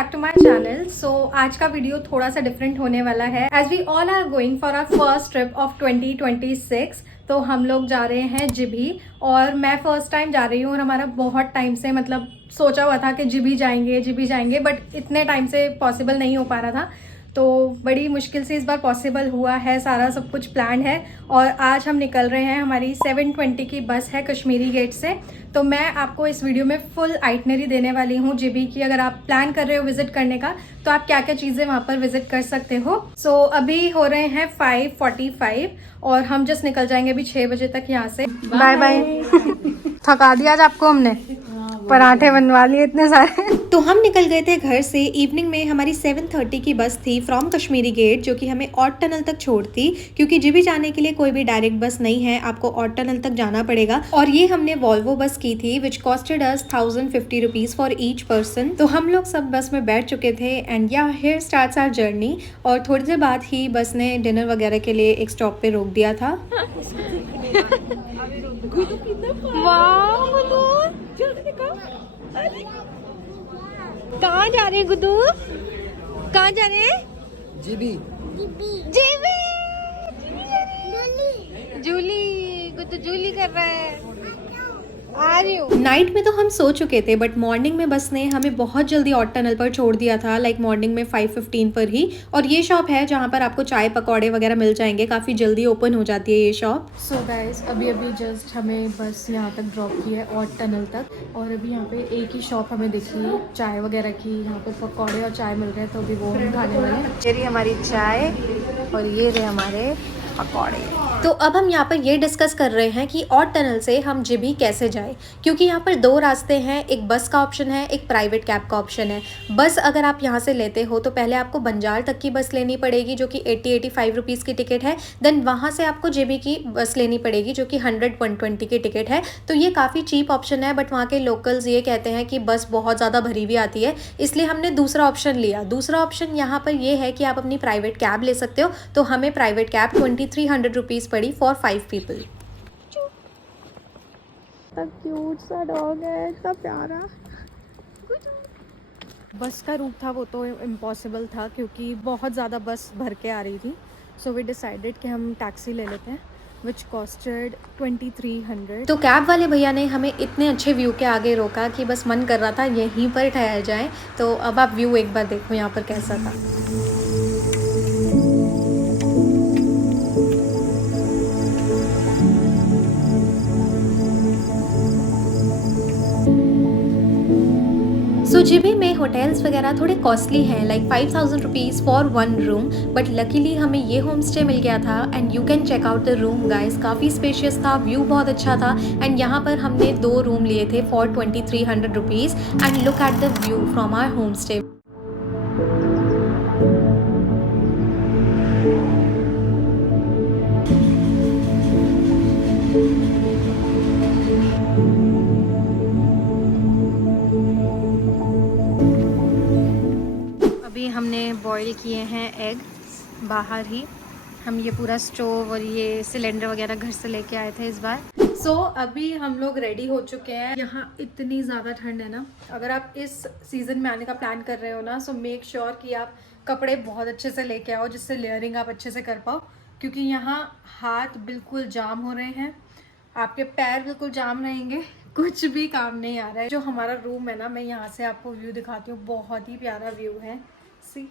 Back to my channel. So आज का video थोड़ा सा डिफरेंट होने वाला है as we all are going for our first trip of 2026। तो हम लोग जा रहे हैं जिभी और मैं फर्स्ट टाइम जा रही हूँ और हमारा बहुत टाइम से मतलब सोचा हुआ था कि जिभी जाएंगे बट इतने टाइम से पॉसिबल नहीं हो पा रहा था। तो बड़ी मुश्किल से इस बार पॉसिबल हुआ है, सारा सब कुछ प्लान है और आज हम निकल रहे हैं। हमारी 7:20 की बस है कश्मीरी गेट से। तो मैं आपको इस वीडियो में फुल आइटनरी देने वाली हूँ जिभी की। अगर आप प्लान कर रहे हो विजिट करने का तो आप क्या क्या चीज़ें वहाँ पर विजिट कर सकते हो। सो अभी हो रहे हैं 5:45 और हम जस्ट निकल जाएंगे अभी 6 बजे तक यहाँ से। Bye bye. थका दिया आज आपको हमने, पराठे बनवा लिए इतने सारे। तो हम निकल गए थे घर से इवनिंग में। हमारी 7:30 की बस थी फ्रॉम कश्मीरी गेट जो कि हमें ऑट टनल तक छोड़ती, क्योंकि जिभी जाने के लिए कोई भी डायरेक्ट बस नहीं है, आपको ऑट टनल तक जाना पड़ेगा। और ये हमने वॉल्वो बस की थी which costed us 1050 rupees for each person. तो हम लोग सब बस में बैठ चुके थे एंड या हियर स्टार्ट्स आवर जर्नी। और थोड़ी देर बाद ही बस ने डिनर वगैरह के लिए एक स्टॉप पे रोक दिया था। कहाँ जा रहे हैं गुड्डू? कहाँ जा रहे हैं? जिभी जूली गुड्डू जूली कर रहा है। आ रही हूँ। नाइट में तो हम सो चुके थे बट मॉर्निंग में बस ने हमें बहुत जल्दी ऑट टनल पर छोड़ दिया था, लाइक मॉर्निंग में 5:15 पर ही। और ये शॉप है जहाँ पर आपको चाय पकौड़े वगैरह मिल जाएंगे, काफ़ी जल्दी ओपन हो जाती है ये शॉप। सो गाइस अभी जस्ट हमें बस यहाँ तक ड्रॉप की है ऑट टनल तक और अभी यहाँ पे एक ही शॉप हमें दिखी है चाय वगैरह की। यहाँ पे पकौड़े और चाय मिल रहे हैं तो अभी वो हम खाने वाले हैं। ये रही हमारी चाय और ये रहे हमारे पकौड़े। तो अब हम यहाँ पर ये डिस्कस कर रहे हैं कि ऑट टनल से हम जिभी कैसे जाएं, क्योंकि यहाँ पर दो रास्ते हैं, एक बस का ऑप्शन है, एक प्राइवेट कैब का ऑप्शन है। बस अगर आप यहाँ से लेते हो तो पहले आपको बंजार तक की बस लेनी पड़ेगी जो कि 80-85 रुपीज़ की टिकट है। देन वहाँ से आपको जिभी की बस लेनी पड़ेगी जो कि 100-120 की टिकट है। तो ये काफ़ी चीप ऑप्शन है बट वहाँ के लोकल्स ये कहते हैं कि बस बहुत ज़्यादा भरी हुई आती है, इसलिए हमने दूसरा ऑप्शन लिया। दूसरा ऑप्शन यहाँ पर ये है कि आप अपनी प्राइवेट कैब ले सकते हो। तो हमें प्राइवेट कैब 2300 रुपीज़ पड़ी फॉर 5 पीपल। इतना क्यूट सा डॉग है, इतना प्यारा। बस का रूट था वो तो इम्पॉसिबल था क्योंकि बहुत ज़्यादा बस भर के आ रही थी। सो वी डिसाइडेड कि हम टैक्सी ले लेते हैं विच कॉस्टेड 2300। तो कैब वाले भैया ने हमें इतने अच्छे व्यू के आगे रोका कि बस मन कर रहा था यहीं पर ठहर जाए। तो अब आप व्यू एक बार देखो यहाँ पर कैसा था। सो जिभी में होटल्स वगैरह थोड़े कॉस्टली हैं, like 5000 rupees for 1 room. But luckily हमें ये होम स्टे मिल गया था and you can check out the room guys. काफ़ी स्पेशियस था, व्यू बहुत अच्छा था एंड यहाँ पर हमने 2 रूम लिए थे for 2300 rupees and look at the view from our home stay. अभी हमने बॉईल किए हैं एग बाहर ही। हम ये पूरा स्टोव और ये सिलेंडर वगैरह घर से लेके आए थे इस बार। सो अभी हम लोग रेडी हो चुके हैं। यहाँ इतनी ज़्यादा ठंड है ना, अगर आप इस सीज़न में आने का प्लान कर रहे हो ना सो मेक श्योर कि आप कपड़े बहुत अच्छे से लेके आओ जिससे लेयरिंग आप अच्छे से कर पाओ, क्योंकि यहाँ हाथ बिल्कुल जाम हो रहे हैं, आपके पैर बिल्कुल जाम रहेंगे, कुछ भी काम नहीं आ रहा है। जो हमारा रूम है ना, मैं यहाँ से आपको व्यू दिखाती हूँ, बहुत ही प्यारा व्यू है। See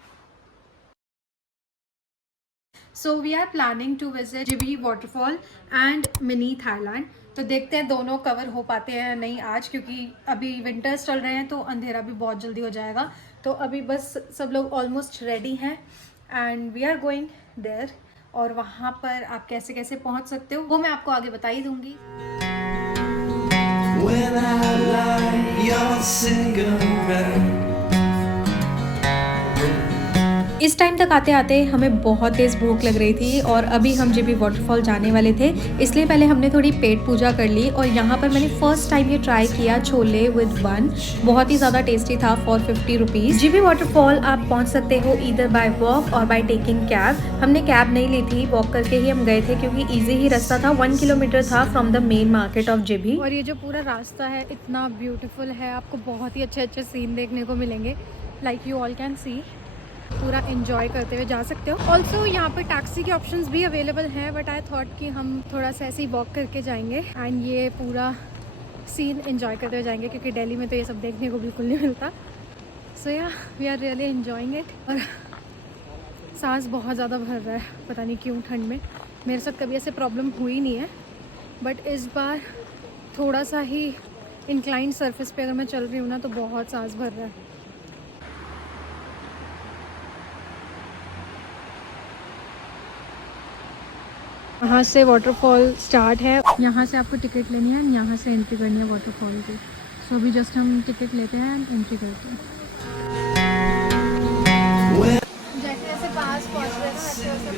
so we are planning to visit Jibhi waterfall and mini Thailand. तो देखते हैं दोनों कवर हो पाते हैं या नहीं आज, क्योंकि अभी विंटर्स चल रहे हैं तो अंधेरा भी बहुत जल्दी हो जाएगा। तो अभी बस सब लोग ऑलमोस्ट रेडी हैं and we are going there. और वहाँ पर आप कैसे कैसे पहुँच सकते हो वो मैं आपको आगे बता ही दूँगी। When I lie, your cigarette. इस टाइम तक आते आते हमें बहुत तेज़ भूख लग रही थी और अभी हम जिभी वाटरफॉल जाने वाले थे, इसलिए पहले हमने थोड़ी पेट पूजा कर ली। और यहाँ पर मैंने फर्स्ट टाइम ये ट्राई किया छोले विद बन, बहुत ही ज़्यादा टेस्टी था फॉर 50 रुपीज़। जिभी वाटरफॉल आप पहुँच सकते हो ईदर बाय वॉक और बाय टेकिंग कैब। हमने कैब नहीं ली थी, वॉक करके ही हम गए थे क्योंकि ईजी ही रास्ता था, 1 किलोमीटर था from the main market of Jibhi. और ये जो पूरा रास्ता है इतना ब्यूटीफुल है, आपको बहुत ही अच्छे अच्छे सीन देखने को मिलेंगे। Like you all can see. पूरा एंजॉय करते हुए जा सकते हो। ऑल्सो यहाँ पर टैक्सी के ऑप्शंस भी अवेलेबल हैं, बट आई थॉट कि हम थोड़ा सा ऐसे ही वॉक करके जाएंगे एंड ये पूरा सीन एंजॉय करते हुए जाएंगे, क्योंकि दिल्ली में तो ये सब देखने को बिल्कुल नहीं मिलता। So yeah we are really enjoying it. और सांस बहुत ज़्यादा भर रहा है, पता नहीं क्यों ठंड में। मेरे साथ कभी ऐसे प्रॉब्लम हुई नहीं है, बट इस बार थोड़ा सा ही इंक्लाइंड सरफेस पे अगर मैं चल रही हूँ ना तो बहुत सांस भर रहा है। यहाँ से वाटरफॉल स्टार्ट है, यहाँ से आपको टिकट लेनी है, यहाँ से एंट्री करनी है वाटरफॉल की। सो अभी जस्ट हम टिकट लेते हैं एंड एंट्री करते हैं। जैसे जैसे पास पहुँच रहे हैं वैसे वैसे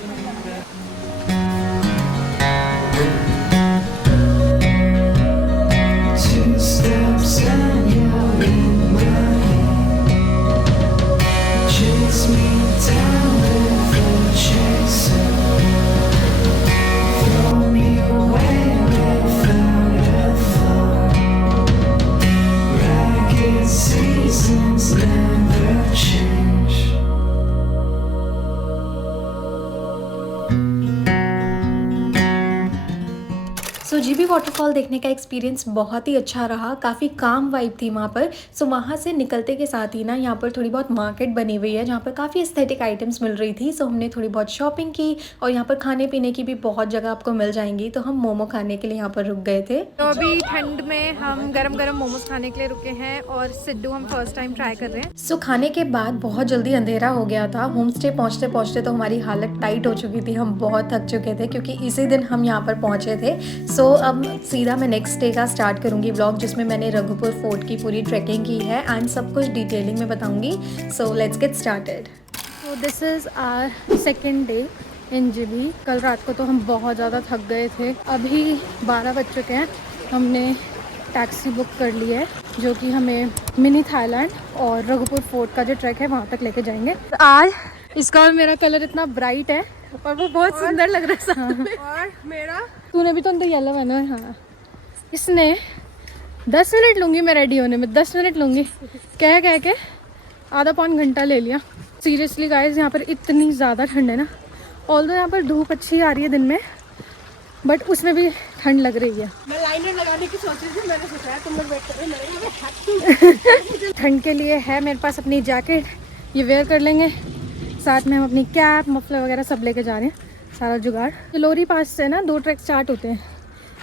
सो जीबी वाटरफॉल देखने का एक्सपीरियंस बहुत ही अच्छा रहा। काफ़ी काम वाइब थी वहाँ पर। सो वहाँ से निकलते के साथ ही ना यहाँ पर थोड़ी बहुत मार्केट बनी हुई है, जहाँ पर काफ़ी एस्थेटिक आइटम्स मिल रही थी। सो हमने थोड़ी बहुत शॉपिंग की और यहाँ पर खाने पीने की भी बहुत जगह आपको मिल जाएंगी। तो हम मोमो खाने के लिए यहाँ पर रुक गए थे। तो अभी ठंड में हम गरम गरम मोमोज खाने के लिए रुके हैं और सिड्डू हम फर्स्ट टाइम ट्राई कर रहे हैं। सो खाने के बाद बहुत जल्दी अंधेरा हो गया था। होम स्टे पहुँचते पहुँचते तो हमारी हालत टाइट हो चुकी थी, हम बहुत थक चुके थे क्योंकि इसी दिन हम यहाँ पर पहुँचे थे। सो अब सीधा मैं नेक्स्ट डे का स्टार्ट करूंगी व्लॉग, जिसमें मैंने रघुपुर फोर्ट की पूरी ट्रैकिंग की है एंड सब कुछ डिटेलिंग में बताऊंगी। So let's get started. So this is our second day in GB. कल रात को तो हम बहुत ज़्यादा थक गए थे। अभी 12 बज चुके हैं। हमने टैक्सी बुक कर ली है जो कि हमें मिनी थाईलैंड और रघुपुर फोर्ट का जो ट्रैक है वहाँ तक लेके जाएंगे। आज इसका और मेरा कलर इतना ब्राइट है और वो बहुत सुंदर लग रहा है। हाँ। और मेरा तूने भी तो अंदर येलो पहना है। हाँ, इसने 10 मिनट लूँगी मैं रेडी होने में, 10 मिनट लूँगी कह के आधा पौन घंटा ले लिया। सीरियसली गाइस, यहाँ पर इतनी ज़्यादा ठंड है ना। ऑल्दो यहाँ पर धूप अच्छी आ रही है दिन में, बट उसमें भी ठंड लग रही है। मैं लाइनर लगाने की सोच रही थी, मैंने सोचा तुम लोग वेट करो। ठंड के लिए है मेरे पास अपनी जैकेट, ये वेयर कर लेंगे। साथ में हम अपनी कैप मफलर वगैरह सब लेके जा रहे हैं, सारा जुगाड़। जलोरी पास से ना 2 ट्रैक स्टार्ट होते हैं,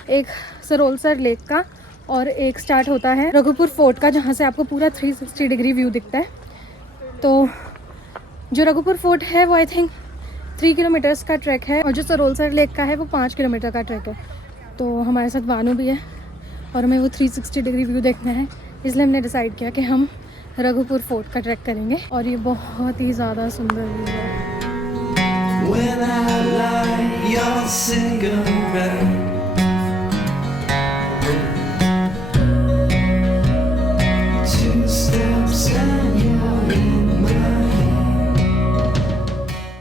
एक सरोलसर लेक का और एक स्टार्ट होता है रघुपुर फोर्ट का, जहाँ से आपको पूरा 360 डिग्री व्यू दिखता है। तो जो रघुपुर फोर्ट है वो आई थिंक 3 किलोमीटर्स का ट्रैक है और जो सरोलसर लेक का है वो 5 किलोमीटर का ट्रैक है। तो हमारे साथ वानू भी है और हमें वो 360 डिग्री व्यू देखना है, इसलिए हमने डिसाइड किया कि हम रघुपुर फोर्ट का ट्रैक करेंगे और ये बहुत ही ज़्यादा सुंदर व्यू है। When I lie, you're a cigarette. Two steps and you're in my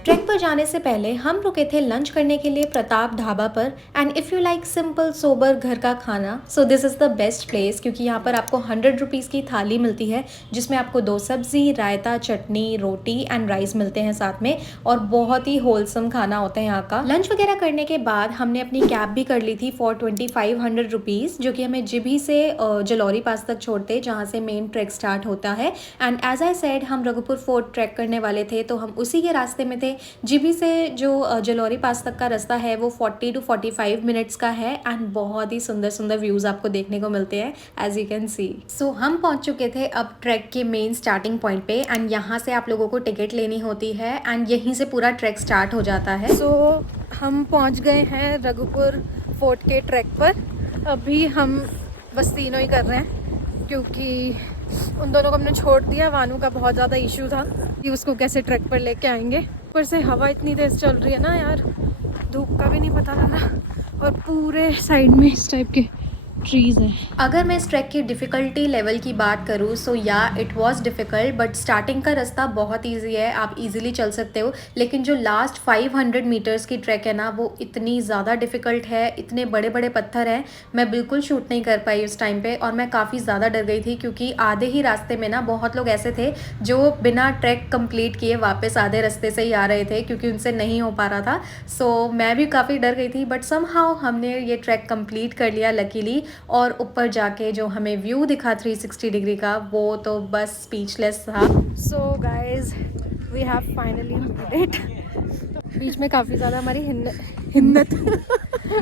track पर जाने से पहले हम रुके थे लंच करने के लिए प्रताप ढाबा पर। And if you like simple sober घर का खाना, सो this is the best place, क्योंकि यहाँ पर आपको 100 रुपीज़ की थाली मिलती है जिसमें आपको 2 सब्जी, रायता, चटनी, रोटी एंड राइस मिलते हैं साथ में, और बहुत ही होलसम खाना होता है यहाँ का। लंच वगैरह करने के बाद हमने अपनी कैब भी कर ली थी फॉर 2500 रुपीज़, जो कि हमें जिभी से जलोरी पास तक छोड़ते, जहाँ से मेन ट्रैक स्टार्ट होता है। एंड एज आई सेड, हम रघुपुर फोर्ट ट्रैक करने वाले थे तो हम उसी के रास्ते में थे। जीबी से जो जलोरी पास तक का रास्ता है वो 40 to 45 मिनट्स का है एंड बहुत ही सुंदर सुंदर व्यूज़ आपको देखने को मिलते हैं एज यू कैन सी। सो हम पहुंच चुके थे अब ट्रैक के मेन स्टार्टिंग पॉइंट पे एंड यहाँ से आप लोगों को टिकट लेनी होती है एंड यहीं से पूरा ट्रैक स्टार्ट हो जाता है। सो हम पहुँच गए हैं रघुपुर फोर्ट के ट्रैक पर। अभी हम बस तीनों ही कर रहे हैं क्योंकि उन दोनों को हमने छोड़ दिया। वानू का बहुत ज़्यादा इशू था कि उसको कैसे ट्रैक पर लेके आएंगे। ऊपर से हवा इतनी तेज़ चल रही है ना यार, धूप का भी नहीं पता लग रहा और पूरे साइड में इस टाइप के ट्रीज़ हैं। अगर मैं इस ट्रैक की डिफ़िकल्टी लेवल की बात करूँ सो या it was difficult, but starting का रास्ता बहुत इजी है, आप इजीली चल सकते हो। लेकिन जो लास्ट 500 मीटर्स की ट्रैक है ना, वो इतनी ज़्यादा डिफ़िकल्ट है, इतने बड़े बड़े पत्थर हैं, मैं बिल्कुल शूट नहीं कर पाई उस टाइम पे। और मैं काफ़ी ज़्यादा डर गई थी क्योंकि आधे ही रास्ते में ना बहुत लोग ऐसे थे जो बिना ट्रैक कंप्लीट किए वापस आधे रास्ते से ही आ रहे थे क्योंकि उनसे नहीं हो पा रहा था। सो मैं भी काफ़ी डर गई थी, बट समहाउ हमने ये ट्रैक कंप्लीट कर लिया लकीली। और ऊपर जाके जो हमें व्यू दिखा 360 डिग्री का, वो तो बस स्पीचलेस था। So guys we have finally made it. बीच में काफ़ी ज़्यादा हमारी हिम्मत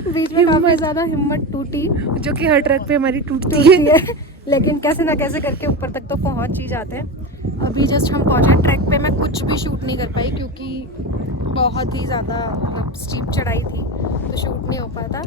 बीच में काफ़ी ज़्यादा हिम्मत टूटी, जो कि हर ट्रैक पे हमारी टूटती है लेकिन कैसे ना कैसे करके ऊपर तक तो पहुंच ही जाते हैं। अभी जस्ट हम पहुंचे ट्रैक पे, मैं कुछ भी शूट नहीं कर पाई क्योंकि बहुत ही ज़्यादा मतलब स्टीप चढ़ाई थी, तो शूट नहीं हो पाता।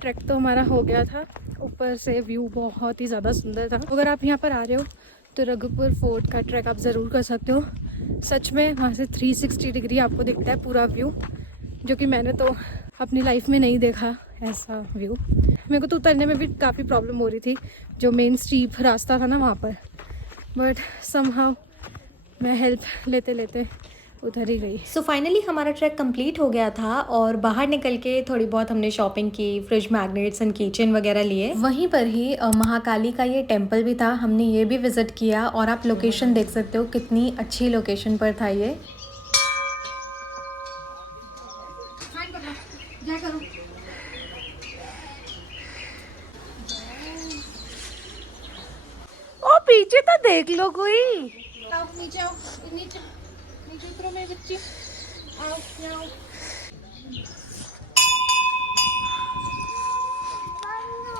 ट्रैक तो हमारा हो गया था, ऊपर से व्यू बहुत ही ज़्यादा सुंदर था। अगर आप यहाँ पर आ रहे हो तो रघुपुर फोर्ट का ट्रैक आप ज़रूर कर सकते हो। सच में वहाँ से 360 डिग्री आपको दिखता है पूरा व्यू, जो कि मैंने तो अपनी लाइफ में नहीं देखा ऐसा व्यू। मेरे को तो उतरने में भी काफ़ी प्रॉब्लम हो रही थी, जो मेन स्टीप रास्ता था ना वहाँ पर, बट समहाउ मैं हेल्प लेते लेते उधर ही गई। सो फाइनली हमारा ट्रैक कंप्लीट हो गया था और बाहर निकल के थोड़ी बहुत हमने शॉपिंग की, फ्रिज मैग्नेट्स एंड किचन वगैरह लिए। वहीं पर ही महाकाली का ये टेम्पल भी था, हमने ये भी विजिट किया। और आप लोकेशन देख सकते हो कितनी अच्छी लोकेशन पर था ये। ओ पीछे तो देख लो कोई। नीचे आओ, नीचे नीचे उतरो मेरी बच्ची, आओ आओ।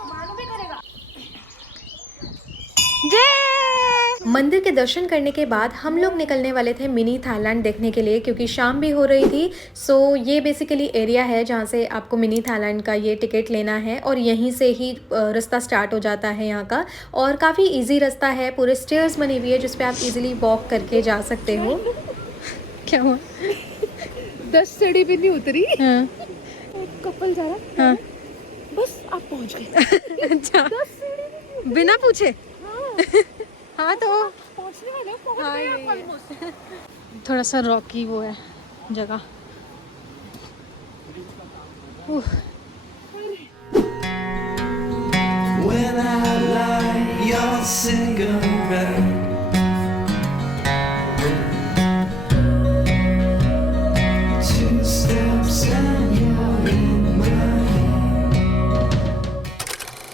मालूम भी करेगा। मंदिर के दर्शन करने के बाद हम लोग निकलने वाले थे मिनी थाईलैंड देखने के लिए, क्योंकि शाम भी हो रही थी। सो ये बेसिकली एरिया है जहाँ से आपको मिनी थाईलैंड का ये टिकट लेना है और यहीं से ही रास्ता स्टार्ट हो जाता है यहाँ का। और काफ़ी इजी रास्ता है, पूरे स्टेयर्स बनी हुई है जिस पे आप इजीली वॉक करके जा सकते हो। क्या हुआ? 10 सीढ़ी भी नहीं उतरी। हाँ। कपल जा रहा। हाँ। बस आप पहुंच गए। अच्छा, 10 सीढ़ी बिना पूछे? हाँ। हाँ तो पहुंचने वाले पहुंच हाँ, गए ये आप ऑलमोस्ट। थोड़ा सा रॉकी वो है जगह। When I lie, you're cigarette. Two steps and you're in my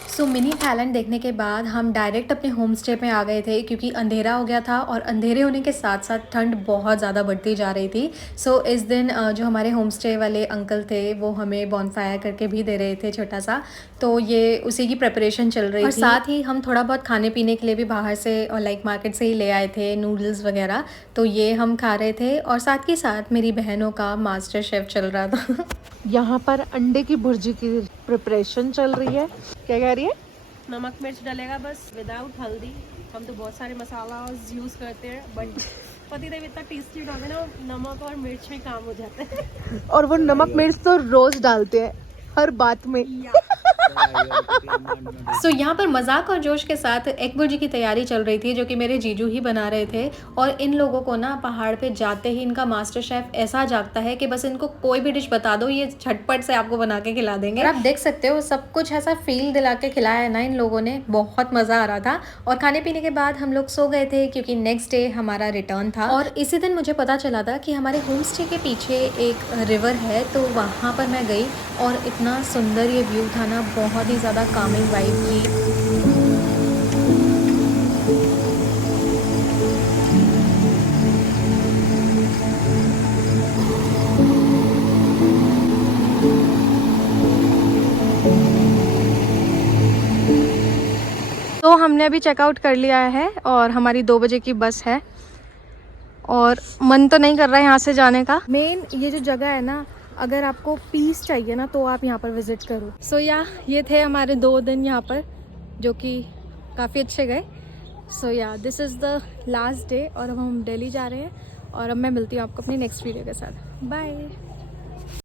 so mini Thailand देखने के बाद हम डायरेक्ट अपने होम स्टे पे आ गए थे, क्योंकि अंधेरा हो गया था और अंधेरे होने के साथ साथ ठंड बहुत ज़्यादा बढ़ती जा रही थी। सो इस दिन जो हमारे होम स्टे वाले अंकल थे वो हमें बॉनफायर करके भी दे रहे थे छोटा सा, तो ये उसी की प्रिपरेशन चल रही थी। और साथ ही हम थोड़ा बहुत खाने पीने के लिए भी बाहर से और लाइक मार्केट से ही ले आए थे, नूडल्स वगैरह, तो ये हम खा रहे थे। और साथ ही साथ मेरी बहनों का मास्टर शेफ़ चल रहा था। यहाँ पर अंडे की भुर्जी की प्रिपरेशन चल रही है। क्या कह रही है? नमक मिर्च डलेगा बस, विदाउट हल्दी। हम तो बहुत सारे मसाला यूज करते हैं, बट पतिदेव इतना टेस्टी बनाते ना, नमक और मिर्च में काम हो जाता है। और वो नमक मिर्च तो रोज डालते हैं हर बात में। सो यहाँ पर मजाक और जोश के साथ एग भुर्जी की तैयारी चल रही थी, जो कि मेरे जीजू ही बना रहे थे। और इन लोगों को ना पहाड़ पे जाते ही इनका मास्टर शेफ ऐसा जागता है कि बस इनको कोई भी डिश बता दो, ये झटपट से आपको बना के खिला देंगे। और आप देख सकते हो सब कुछ ऐसा फील दिला के खिलाया है ना इन लोगों ने, बहुत मज़ा आ रहा था। और खाने पीने के बाद हम लोग सो गए थे, क्योंकि नेक्स्ट डे हमारा रिटर्न था। और इसी दिन मुझे पता चला था कि हमारे होम स्टे के पीछे एक रिवर है, तो वहाँ पर मैं गई और इतना सुंदर ये व्यू था ना, बहुत ही ज़्यादा कामिंग वाइब थी। हमने अभी चेकआउट कर लिया है और हमारी 2 बजे की बस है और मन तो नहीं कर रहा है यहाँ से जाने का। मेन ये जो जगह है ना, अगर आपको पीस चाहिए ना तो आप यहाँ पर विज़िट करो। सो ये थे हमारे 2 दिन यहाँ पर, जो कि काफ़ी अच्छे गए। सो this is the last day और अब हम दिल्ली जा रहे हैं और अब मैं मिलती हूँ आपको अपनी नेक्स्ट वीडियो के साथ। बाय।